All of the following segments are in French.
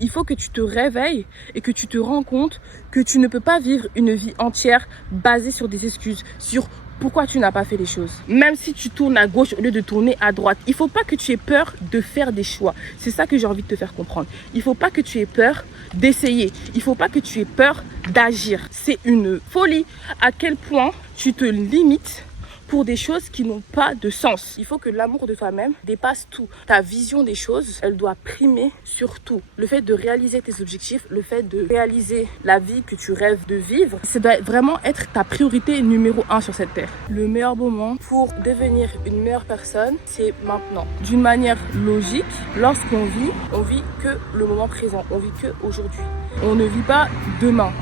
Il faut que tu te réveilles et que tu te rends compte que tu ne peux pas vivre une vie entière basée sur des excuses, sur pourquoi tu n'as pas fait les choses. Même si tu tournes à gauche au lieu de tourner à droite, il ne faut pas que tu aies peur de faire des choix. C'est ça que j'ai envie de te faire comprendre. Il ne faut pas que tu aies peur d'essayer. Il ne faut pas que tu aies peur d'agir. C'est une folie à quel point tu te limites pour des choses qui n'ont pas de sens. Il faut que l'amour de toi-même dépasse tout. Ta vision des choses, elle doit primer sur tout. Le fait de réaliser tes objectifs, le fait de réaliser la vie que tu rêves de vivre, ça doit vraiment être ta priorité numéro 1 sur cette terre. Le meilleur moment pour devenir une meilleure personne, c'est maintenant. D'une manière logique, lorsqu'on vit, on vit que le moment présent. On vit que aujourd'hui. On ne vit pas demain.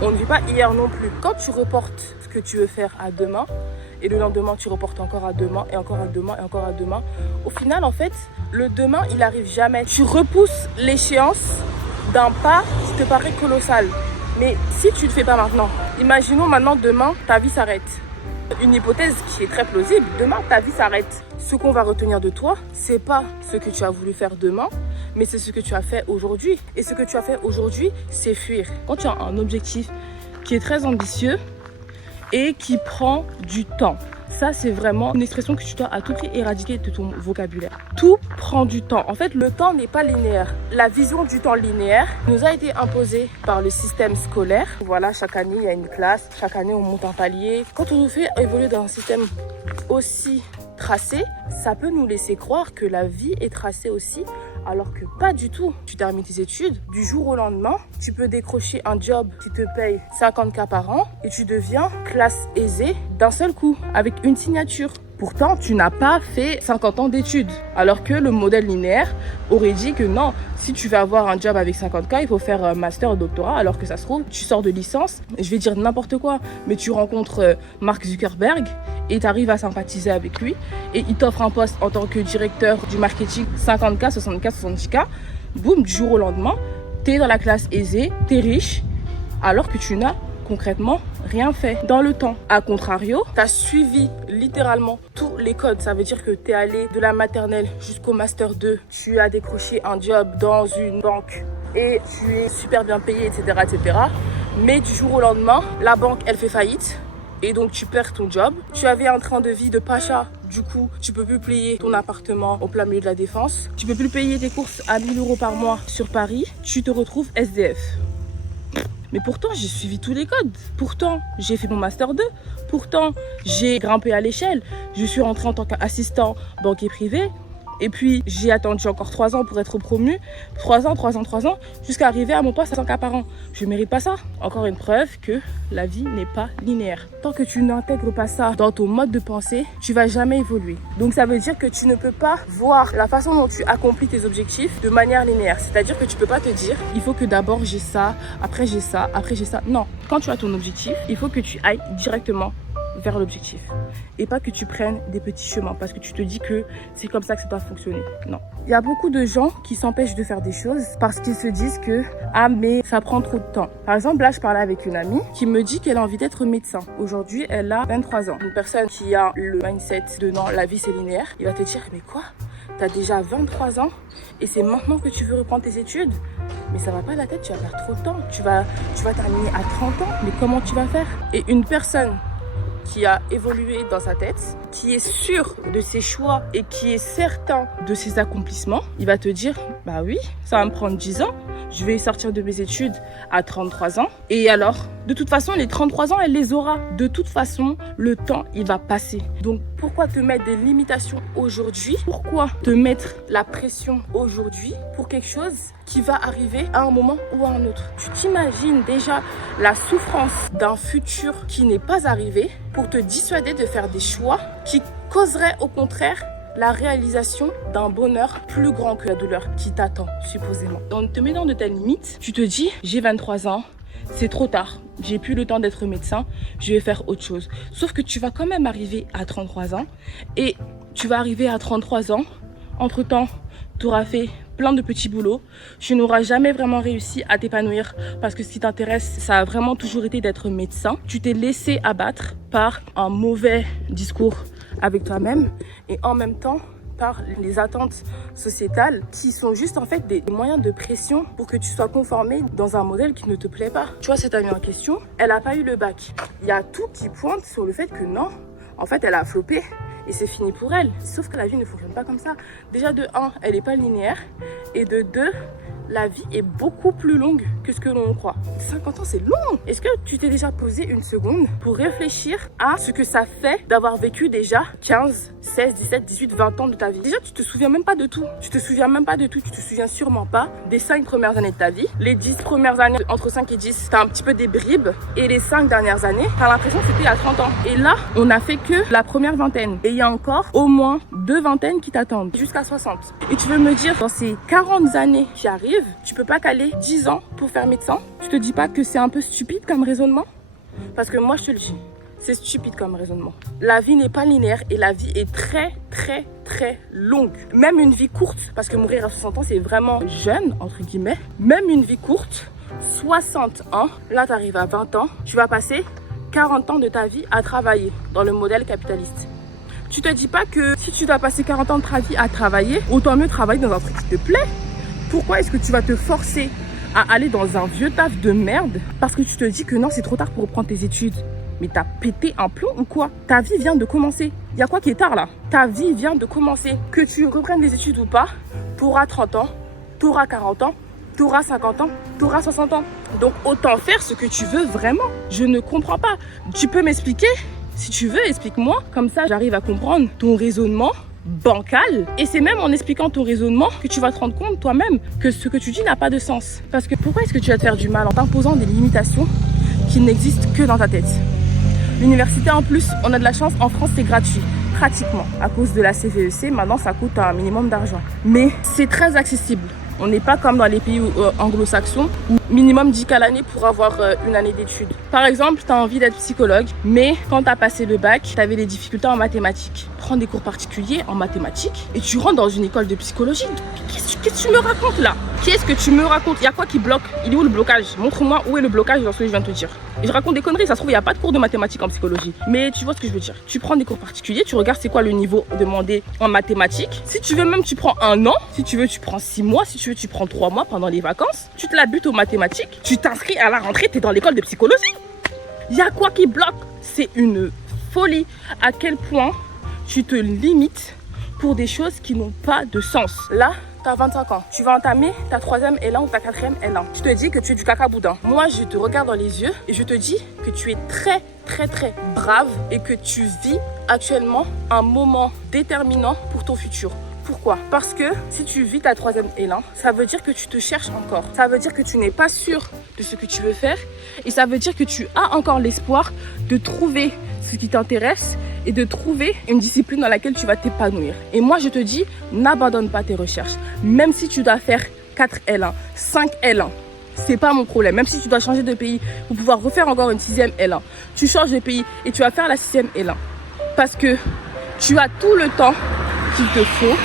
On ne vit pas hier non plus. Quand tu reportes ce que tu veux faire à demain, et le lendemain, tu reportes encore à demain, et encore à demain, et encore à demain. Au final, en fait, le demain, il n'arrive jamais. Tu repousses l'échéance d'un pas qui te paraît colossal. Mais si tu ne le fais pas maintenant, imaginons maintenant, demain, ta vie s'arrête. Une hypothèse qui est très plausible, demain, ta vie s'arrête. Ce qu'on va retenir de toi, c'est pas ce que tu as voulu faire demain, mais c'est ce que tu as fait aujourd'hui. Et ce que tu as fait aujourd'hui, c'est fuir. Quand tu as un objectif qui est très ambitieux, et qui prend du temps. Ça, c'est vraiment une expression que tu dois à tout prix éradiquer de ton vocabulaire. Tout prend du temps. En fait, le temps n'est pas linéaire. La vision du temps linéaire nous a été imposée par le système scolaire. Voilà, chaque année, il y a une classe. Chaque année, on monte un palier. Quand on nous fait évoluer dans un système aussi tracé, ça peut nous laisser croire que la vie est tracée aussi, alors que pas du tout. Tu termines tes études, du jour au lendemain, tu peux décrocher un job qui te paye 50K par an et tu deviens classe aisée d'un seul coup, avec une signature. Pourtant, tu n'as pas fait 50 ans d'études. Alors que le modèle linéaire aurait dit que non, si tu veux avoir un job avec 50K, il faut faire un master ou doctorat. Alors que ça se trouve, tu sors de licence, je vais dire n'importe quoi, mais tu rencontres Mark Zuckerberg et tu arrives à sympathiser avec lui. Et il t'offre un poste en tant que directeur du marketing, 50K, 60K, 70K. Boum, du jour au lendemain, tu es dans la classe aisée, tu es riche, alors que tu n'as concrètement rien fait dans le temps. A contrario, tu as suivi littéralement tous les codes. Ça veut dire que tu es allé de la maternelle jusqu'au master 2. Tu as décroché un job dans une banque et tu es super bien payé, etc., etc. Mais du jour au lendemain, la banque, elle fait faillite. Et donc tu perds ton job. Tu avais un train de vie de pacha. Du coup, tu peux plus payer ton appartement au plein milieu de la Défense. Tu peux plus payer tes courses à 1000 € par mois sur Paris. Tu te retrouves SDF. Mais pourtant, j'ai suivi tous les codes. Pourtant, j'ai fait mon master 2. Pourtant, j'ai grimpé à l'échelle. Je suis rentrée en tant qu'assistant banquier privé. Et puis, j'ai attendu encore 3 ans pour être promu. 3 ans, jusqu'à arriver à mon poste à 100K par an. Je ne mérite pas ça. Encore une preuve que la vie n'est pas linéaire. Tant que tu n'intègres pas ça dans ton mode de pensée, tu ne vas jamais évoluer. Donc, ça veut dire que tu ne peux pas voir la façon dont tu accomplis tes objectifs de manière linéaire. C'est-à-dire que tu ne peux pas te dire, il faut que d'abord j'ai ça, après j'ai ça, après j'ai ça. Non, quand tu as ton objectif, il faut que tu ailles directement vers l'objectif et pas que tu prennes des petits chemins parce que tu te dis que c'est comme ça que ça doit fonctionner. Non. Il y a beaucoup de gens qui s'empêchent de faire des choses parce qu'ils se disent que ah mais ça prend trop de temps. Par exemple, là je parlais avec une amie qui me dit qu'elle a envie d'être médecin. Aujourd'hui, elle a 23 ans. Une personne qui a le mindset de non, la vie c'est linéaire, il va te dire mais quoi? T'as déjà 23 ans et c'est maintenant que tu veux reprendre tes études? Mais ça va pas la tête, tu vas perdre trop de temps. Tu vas terminer à 30 ans, mais comment tu vas faire? Et une personne qui a évolué dans sa tête, qui est sûr de ses choix et qui est certain de ses accomplissements, il va te dire, bah oui, ça va me prendre 10 ans, je vais sortir de mes études à 33 ans. Et alors, de toute façon, les 33 ans, elle les aura. De toute façon, le temps, il va passer. Donc, pourquoi te mettre des limitations aujourd'hui? Pourquoi te mettre la pression aujourd'hui pour quelque chose qui va arriver à un moment ou à un autre? Tu t'imagines déjà la souffrance d'un futur qui n'est pas arrivé pour te dissuader de faire des choix qui causeraient au contraire la réalisation d'un bonheur plus grand que la douleur qui t'attend, supposément. En te mettant de telles limites, tu te dis, j'ai 23 ans, c'est trop tard, j'ai plus le temps d'être médecin, je vais faire autre chose. Sauf que tu vas quand même arriver à 33 ans et tu vas arriver à 33 ans, entre-temps, tu auras fait plein de petits boulots, tu n'auras jamais vraiment réussi à t'épanouir parce que ce qui t'intéresse, ça a vraiment toujours été d'être médecin. Tu t'es laissé abattre par un mauvais discours avec toi-même et en même temps, par les attentes sociétales qui sont juste en fait des moyens de pression pour que tu sois conformé dans un modèle qui ne te plaît pas. Tu vois, cette amie en question, elle n'a pas eu le bac. Il y a tout qui pointe sur le fait que non, en fait, elle a flopé. Et c'est fini pour elle. Sauf que la vie ne fonctionne pas comme ça. Déjà de 1, elle n'est pas linéaire. Et de 2, la vie est beaucoup plus longue que ce que l'on croit. 50 ans, c'est long. Est-ce que tu t'es déjà posé une seconde pour réfléchir à ce que ça fait d'avoir vécu déjà 15, 16, 17, 18, 20 ans de ta vie? Déjà, tu te souviens même pas de tout. Tu te souviens même pas de tout. Tu te souviens sûrement pas des 5 premières années de ta vie. Les 10 premières années, entre 5 et 10, t'as un petit peu des bribes. Et les 5 dernières années, t'as l'impression que c'était à 30 ans. Et là, on a fait que la première vingtaine. Et il y a encore au moins 2 vingtaines qui t'attendent. Jusqu'à 60. Et tu veux me dire, dans ces 40 années qui arrivent, tu peux pas caler 10 ans pour faire médecin? Tu te dis pas que c'est un peu stupide comme raisonnement? Parce que moi, je te le dis, c'est stupide comme raisonnement. La vie n'est pas linéaire et la vie est très, très, très longue. Même une vie courte, parce que mourir à 60 ans, c'est vraiment jeune, entre guillemets. Même une vie courte, 60 ans, là, tu arrives à 20 ans, tu vas passer 40 ans de ta vie à travailler dans le modèle capitaliste. Tu te dis pas que si tu dois passer 40 ans de ta vie à travailler, autant mieux travailler dans un truc qui te plaît. Pourquoi est-ce que tu vas te forcer à aller dans un vieux taf de merde parce que tu te dis que non, c'est trop tard pour reprendre tes études? Mais t'as pété un plomb ou quoi? Ta vie vient de commencer. Il y a quoi qui est tard là? Ta vie vient de commencer. Que tu reprennes les études ou pas, t'auras 30 ans, t'auras 40 ans, t'auras 50 ans, t'auras 60 ans. Donc autant faire ce que tu veux vraiment. Je ne comprends pas. Tu peux m'expliquer? Si tu veux, explique-moi. Comme ça, j'arrive à comprendre ton raisonnement bancal. Et c'est même en expliquant ton raisonnement que tu vas te rendre compte toi-même que ce que tu dis n'a pas de sens. Parce que pourquoi est-ce que tu vas te faire du mal en t'imposant des limitations qui n'existent que dans ta tête? L'université, en plus, on a de la chance, en France, c'est gratuit. Pratiquement. À cause de la CVEC, maintenant, ça coûte un minimum d'argent. Mais c'est très accessible. On n'est pas comme dans les pays anglo-saxons où minimum 10 cas l'année pour avoir une année d'études. Par exemple, tu as envie d'être psychologue, mais quand tu as passé le bac, tu avais des difficultés en mathématiques. Prends des cours particuliers en mathématiques et tu rentres dans une école de psychologie. Qu'est-ce que tu me racontes là? Qu'est-ce que tu me racontes? Il y a quoi qui bloque? Il est où le blocage? Montre-moi où est le blocage dans ce que je viens de te dire. Et je raconte des conneries, ça se trouve, il n'y a pas de cours de mathématiques en psychologie. Mais tu vois ce que je veux dire. Tu prends des cours particuliers, tu regardes c'est quoi le niveau demandé en mathématiques. Si tu veux même, tu prends 1 an. Si tu veux, tu prends 6 mois. Si tu veux, tu prends 3 mois pendant les vacances. Tu te la butes aux mathématiques. Tu t'inscris à la rentrée, tu es dans l'école de psychologie. Il y a quoi qui bloque? C'est une folie à quel point tu te limites pour des choses qui n'ont pas de sens. Là, tu as 25 ans. Tu vas entamer ta 3e L1 ou ta 4e L1. Tu te dis que tu es du caca boudin. Moi, je te regarde dans les yeux et je te dis que tu es très, très, très brave et que tu vis actuellement un moment déterminant pour ton futur. Pourquoi? Parce que si tu vis ta 3e L1, ça veut dire que tu te cherches encore. Ça veut dire que tu n'es pas sûr de ce que tu veux faire. Et ça veut dire que tu as encore l'espoir de trouver ce qui t'intéresse et de trouver une discipline dans laquelle tu vas t'épanouir. Et moi, je te dis, n'abandonne pas tes recherches. Même si tu dois faire 4 L1, 5 L1, c'est pas mon problème. Même si tu dois changer de pays pour pouvoir refaire encore une 6e L1, tu changes de pays et tu vas faire la 6e L1. Parce que tu as tout le temps qu'il te faut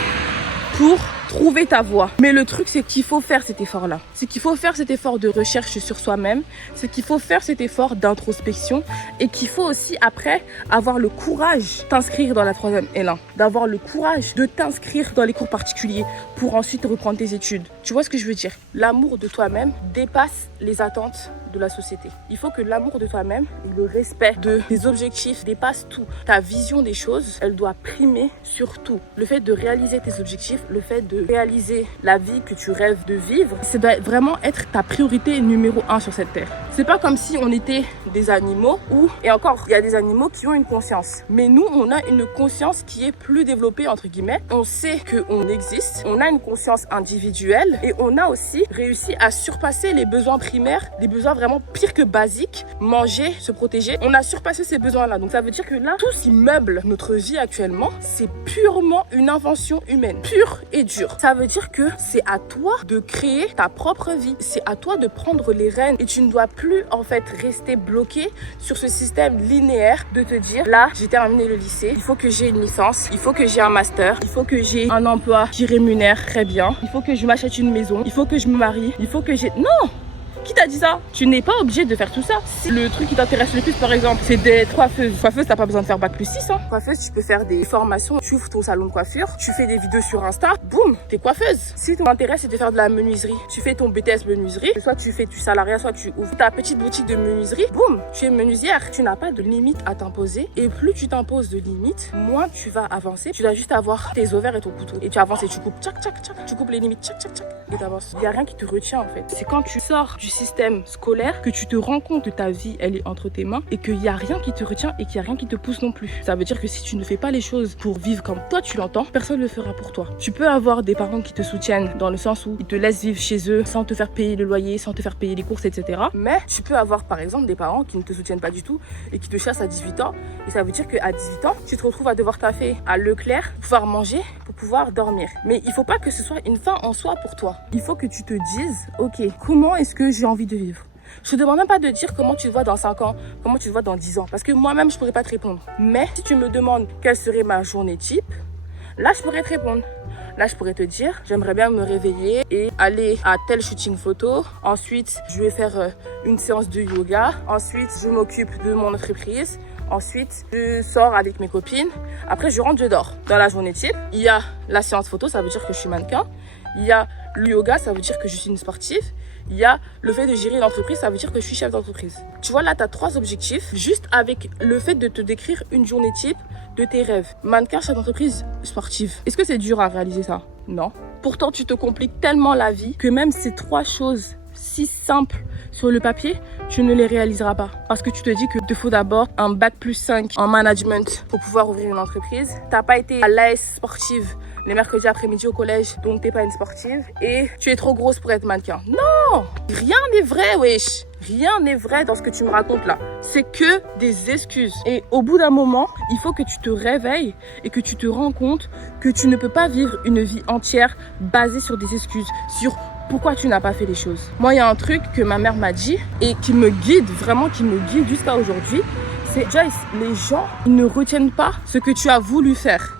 pour trouver ta voie. Mais le truc, c'est qu'il faut faire cet effort-là. C'est qu'il faut faire cet effort de recherche sur soi-même. C'est qu'il faut faire cet effort d'introspection. Et qu'il faut aussi, après, avoir le courage de t'inscrire dans la 3e L1. D'avoir le courage de t'inscrire dans les cours particuliers pour ensuite reprendre tes études. Tu vois ce que je veux dire? L'amour de toi-même dépasse les attentes de la société. Il faut que l'amour de toi-même et le respect de tes objectifs dépassent tout. Ta vision des choses, elle doit primer sur tout. Le fait de réaliser tes objectifs, le fait de réaliser la vie que tu rêves de vivre, ça doit vraiment être ta priorité numéro 1 sur cette terre. C'est pas comme si on était des animaux ou, et encore, il y a des animaux qui ont une conscience. Mais nous, on a une conscience qui est plus développée, entre guillemets. On sait qu'on existe, on a une conscience individuelle et on a aussi réussi à surpasser les besoins primaires, des besoins vraiment pires que basiques, manger, se protéger. On a surpassé ces besoins-là. Donc ça veut dire que là, tout ce qui meuble notre vie actuellement, c'est purement une invention humaine, pure et dure. Ça veut dire que c'est à toi de créer ta propre vie. C'est à toi de prendre les rênes et tu ne dois plus en fait rester bloqué sur ce système linéaire de te dire là, j'ai terminé le lycée, il faut que j'ai une licence, il faut que j'ai un master, il faut que j'ai un emploi qui rémunère très bien, il faut que je m'achète une maison, il faut que je me marie, il faut que j'ai... Non! Qui t'a dit ça? Tu n'es pas obligé de faire tout ça. Si le truc qui t'intéresse le plus, par exemple, c'est d'être coiffeuse. Coiffeuse, t'as pas besoin de faire bac+6. Hein. Coiffeuse, tu peux faire des formations. Tu ouvres ton salon de coiffure, tu fais des vidéos sur Insta, boum, t'es coiffeuse. Si ton intérêt, c'est de faire de la menuiserie, tu fais ton BTS menuiserie. Soit tu fais du salariat, soit tu ouvres ta petite boutique de menuiserie, boum, tu es menuisière. Tu n'as pas de limite à t'imposer. Et plus tu t'imposes de limites, moins tu vas avancer. Tu dois juste avoir tes ovaires et ton couteau. Et tu avances et tu coupes, tchac, tchac, tchac. Tu coupes les limites, tchac, tchac, tchac. Et t'avances. Il n'y a rien qui te retient en fait. C'est quand tu sors du système scolaire que tu te rends compte que ta vie, elle est entre tes mains et qu'il n'y a rien qui te retient et qu'il n'y a rien qui te pousse non plus. Ça veut dire que si tu ne fais pas les choses pour vivre comme toi tu l'entends, personne ne le fera pour toi. Tu peux avoir des parents qui te soutiennent dans le sens où ils te laissent vivre chez eux sans te faire payer le loyer, sans te faire payer les courses, etc. Mais tu peux avoir par exemple des parents qui ne te soutiennent pas du tout et qui te chassent à 18 ans. Et ça veut dire qu'à 18 ans, tu te retrouves à devoir taffer à Leclerc pour pouvoir manger, pour pouvoir dormir. Mais il ne faut pas que ce soit une fin en soi pour toi. Il faut que tu te dises, ok, comment est-ce que j'ai envie de vivre? Je te demande même pas de dire comment tu te vois dans 5 ans, comment tu te vois dans 10 ans. Parce que moi-même, je pourrais pas te répondre. Mais si tu me demandes quelle serait ma journée type, là, je pourrais te répondre. Là, je pourrais te dire, j'aimerais bien me réveiller et aller à tel shooting photo. Ensuite, je vais faire une séance de yoga. Ensuite, je m'occupe de mon entreprise. Ensuite, je sors avec mes copines. Après, je rentre, je dors. Dans la journée type, il y a la séance photo, ça veut dire que je suis mannequin. Il y a le yoga, ça veut dire que je suis une sportive. Il y a le fait de gérer l'entreprise, ça veut dire que je suis chef d'entreprise. Tu vois, là, tu as 3 objectifs juste avec le fait de te décrire une journée type de tes rêves. Mannequin, chef d'entreprise, sportive. Est-ce que c'est dur à réaliser ça? Non. Pourtant, tu te compliques tellement la vie que même ces 3 choses si simples sur le papier, tu ne les réaliseras pas. Parce que tu te dis que te faut d'abord un bac+5 en management pour pouvoir ouvrir une entreprise. Tu n'as pas été à l'AS sportive les mercredis après-midi au collège, donc t'es pas une sportive. Et tu es trop grosse pour être mannequin. Non! Rien n'est vrai, wesh! Rien n'est vrai dans ce que tu me racontes là. C'est que des excuses. Et au bout d'un moment, il faut que tu te réveilles et que tu te rends compte que tu ne peux pas vivre une vie entière basée sur des excuses, sur pourquoi tu n'as pas fait les choses. Moi, il y a un truc que ma mère m'a dit et qui me guide, vraiment qui me guide jusqu'à aujourd'hui. C'est Joyce, les gens, ils ne retiennent pas ce que tu as voulu faire.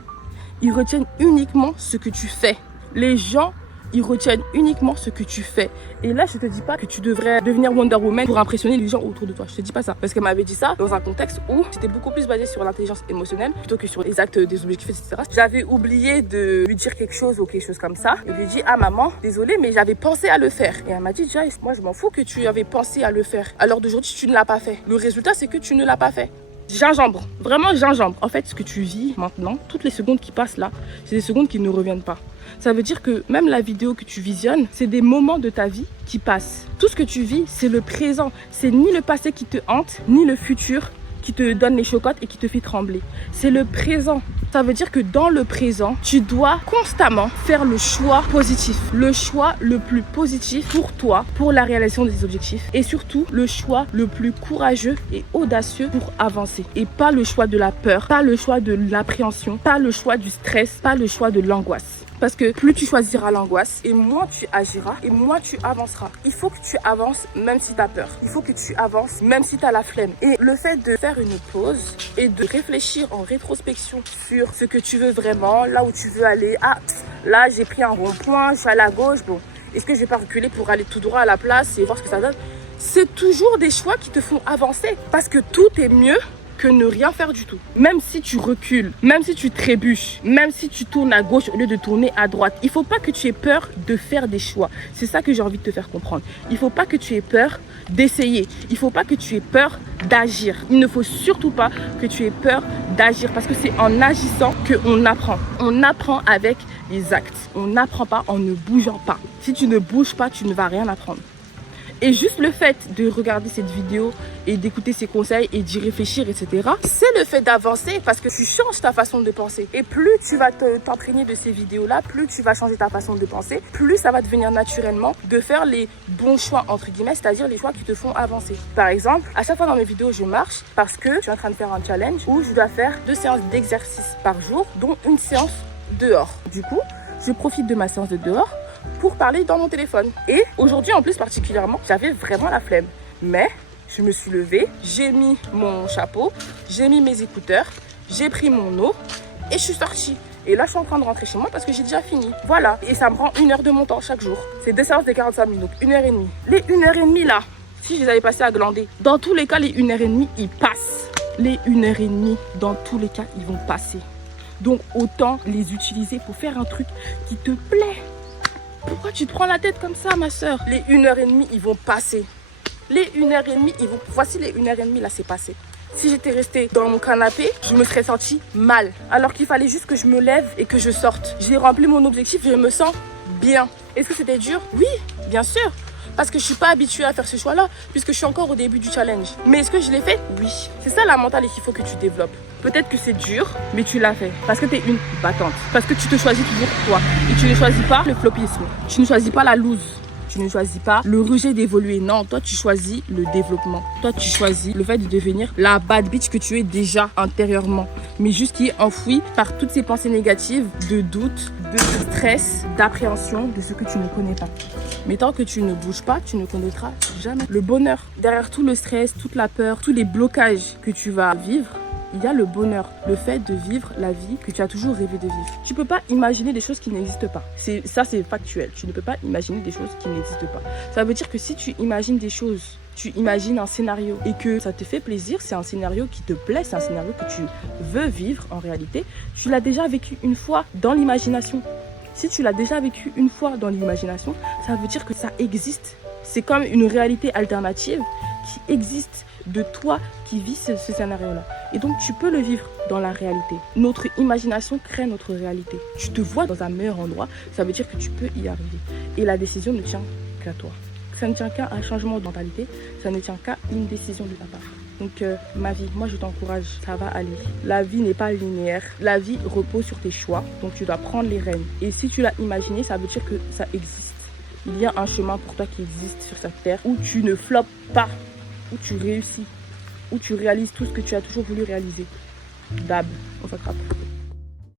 Ils retiennent uniquement ce que tu fais. Les gens, ils retiennent uniquement ce que tu fais. Et là, je te dis pas que tu devrais devenir Wonder Woman pour impressionner les gens autour de toi. Je te dis pas ça. Parce qu'elle m'avait dit ça dans un contexte où c'était beaucoup plus basé sur l'intelligence émotionnelle plutôt que sur les actes, des objectifs, etc. J'avais oublié de lui dire quelque chose ou quelque chose comme ça. Et je lui ai dit, ah maman, désolée, mais j'avais pensé à le faire. Et elle m'a dit, Joyce, moi je m'en fous que tu avais pensé à le faire. Alors d'aujourd'hui, tu ne l'as pas fait. Le résultat, c'est que tu ne l'as pas fait. Gingembre, vraiment gingembre. En fait, ce que tu vis maintenant, toutes les secondes qui passent là, c'est des secondes qui ne reviennent pas. Ça veut dire que même la vidéo que tu visionnes, c'est des moments de ta vie qui passent. Tout ce que tu vis, c'est le présent. C'est ni le passé qui te hante, ni le futur qui te donne les chocottes et qui te fait trembler. C'est le présent. Ça veut dire que dans le présent, tu dois constamment faire le choix positif. Le choix le plus positif pour toi, pour la réalisation de tes objectifs. Et surtout, le choix le plus courageux et audacieux pour avancer. Et pas le choix de la peur, pas le choix de l'appréhension, pas le choix du stress, pas le choix de l'angoisse. Parce que plus tu choisiras l'angoisse et moins tu agiras et moins tu avanceras. Il faut que tu avances même si tu as peur. Il faut que tu avances même si tu as la flemme. Et le fait de faire une pause et de réfléchir en rétrospection sur ce que tu veux vraiment, là où tu veux aller. Ah, là j'ai pris un rond-point, je suis allée à gauche. Bon, est-ce que je vais pas reculer pour aller tout droit à la place et voir ce que ça donne? C'est toujours des choix qui te font avancer. Parce que tout est mieux que ne rien faire du tout. Même si tu recules, même si tu trébuches, même si tu tournes à gauche au lieu de tourner à droite, il faut pas que tu aies peur de faire des choix. C'est ça que j'ai envie de te faire comprendre. Il faut pas que tu aies peur d'essayer. Il faut pas que tu aies peur d'agir. Il ne faut surtout pas que tu aies peur d'agir parce que c'est en agissant qu'on apprend. On apprend avec les actes. On n'apprend pas en ne bougeant pas. Si tu ne bouges pas, tu ne vas rien apprendre. Et juste le fait de regarder cette vidéo et d'écouter ses conseils et d'y réfléchir, etc. C'est le fait d'avancer parce que tu changes ta façon de penser. Et plus tu vas t'imprégner de ces vidéos-là, plus tu vas changer ta façon de penser, plus ça va devenir naturellement de faire les bons choix, entre guillemets, c'est-à-dire les choix qui te font avancer. Par exemple, à chaque fois dans mes vidéos, je marche parce que je suis en train de faire un challenge où je dois faire 2 séances d'exercice par jour, dont une séance dehors. Du coup, je profite de ma séance de dehors pour parler dans mon téléphone. Et aujourd'hui en plus particulièrement, j'avais vraiment la flemme. Mais je me suis levée, j'ai mis mon chapeau, j'ai mis mes écouteurs, j'ai pris mon eau et je suis sortie. Et là, je suis en train de rentrer chez moi parce que j'ai déjà fini. Voilà. Et ça me prend 1 heure de mon temps chaque jour. C'est 2 séances de 45 minutes, 1h30. Les 1h30 là, si je les avais passées à glander, dans tous les cas, les 1h30, ils passent. Les 1h30, dans tous les cas, ils vont passer. Donc, autant les utiliser pour faire un truc qui te plaît. Pourquoi tu te prends la tête comme ça, ma soeur? Les 1h30, ils vont passer. Les 1h30, ils vont... Voici les 1h30, là, c'est passé. Si j'étais restée dans mon canapé, je me serais sentie mal. Alors qu'il fallait juste que je me lève et que je sorte. J'ai rempli mon objectif, je me sens bien. Est-ce que c'était dur? Oui, bien sûr. Parce que je ne suis pas habituée à faire ce choix-là, puisque je suis encore au début du challenge. Mais est-ce que je l'ai fait? Oui. C'est ça la mentalité qu'il faut que tu développes. Peut-être que c'est dur, mais tu l'as fait. Parce que tu es une battante. Parce que tu te choisis toujours toi. Et tu ne choisis pas le flopisme. Tu ne choisis pas la loose. Tu ne choisis pas le rejet d'évoluer. Non, toi, tu choisis le développement. Toi, tu choisis le fait de devenir la bad bitch que tu es déjà intérieurement. Mais juste qui est enfouie par toutes ces pensées négatives, de doute, de stress, d'appréhension de ce que tu ne connais pas. Mais tant que tu ne bouges pas, tu ne connaîtras jamais le bonheur. Derrière tout le stress, toute la peur, tous les blocages que tu vas vivre, il y a le bonheur, le fait de vivre la vie que tu as toujours rêvé de vivre. Tu ne peux pas imaginer des choses qui n'existent pas. Ça, c'est factuel. Tu ne peux pas imaginer des choses qui n'existent pas. Ça veut dire que si tu imagines des choses, tu imagines un scénario et que ça te fait plaisir, c'est un scénario qui te plaît, c'est un scénario que tu veux vivre en réalité, tu l'as déjà vécu une fois dans l'imagination. Si tu l'as déjà vécu une fois dans l'imagination, ça veut dire que ça existe. C'est comme une réalité alternative qui existe de toi qui vis ce scénario-là. Et donc, tu peux le vivre dans la réalité. Notre imagination crée notre réalité. Tu te vois dans un meilleur endroit, ça veut dire que tu peux y arriver. Et la décision ne tient qu'à toi. Ça ne tient qu'à un changement de mentalité, ça ne tient qu'à une décision de ta part. Donc, ma vie, moi je t'encourage, ça va aller. La vie n'est pas linéaire, la vie repose sur tes choix, donc tu dois prendre les rênes. Et si tu l'as imaginé, ça veut dire que ça existe. Il y a un chemin pour toi qui existe sur cette terre où tu ne floppes pas, où tu réussis, où tu réalises tout ce que tu as toujours voulu réaliser. Dab, on s'attrape.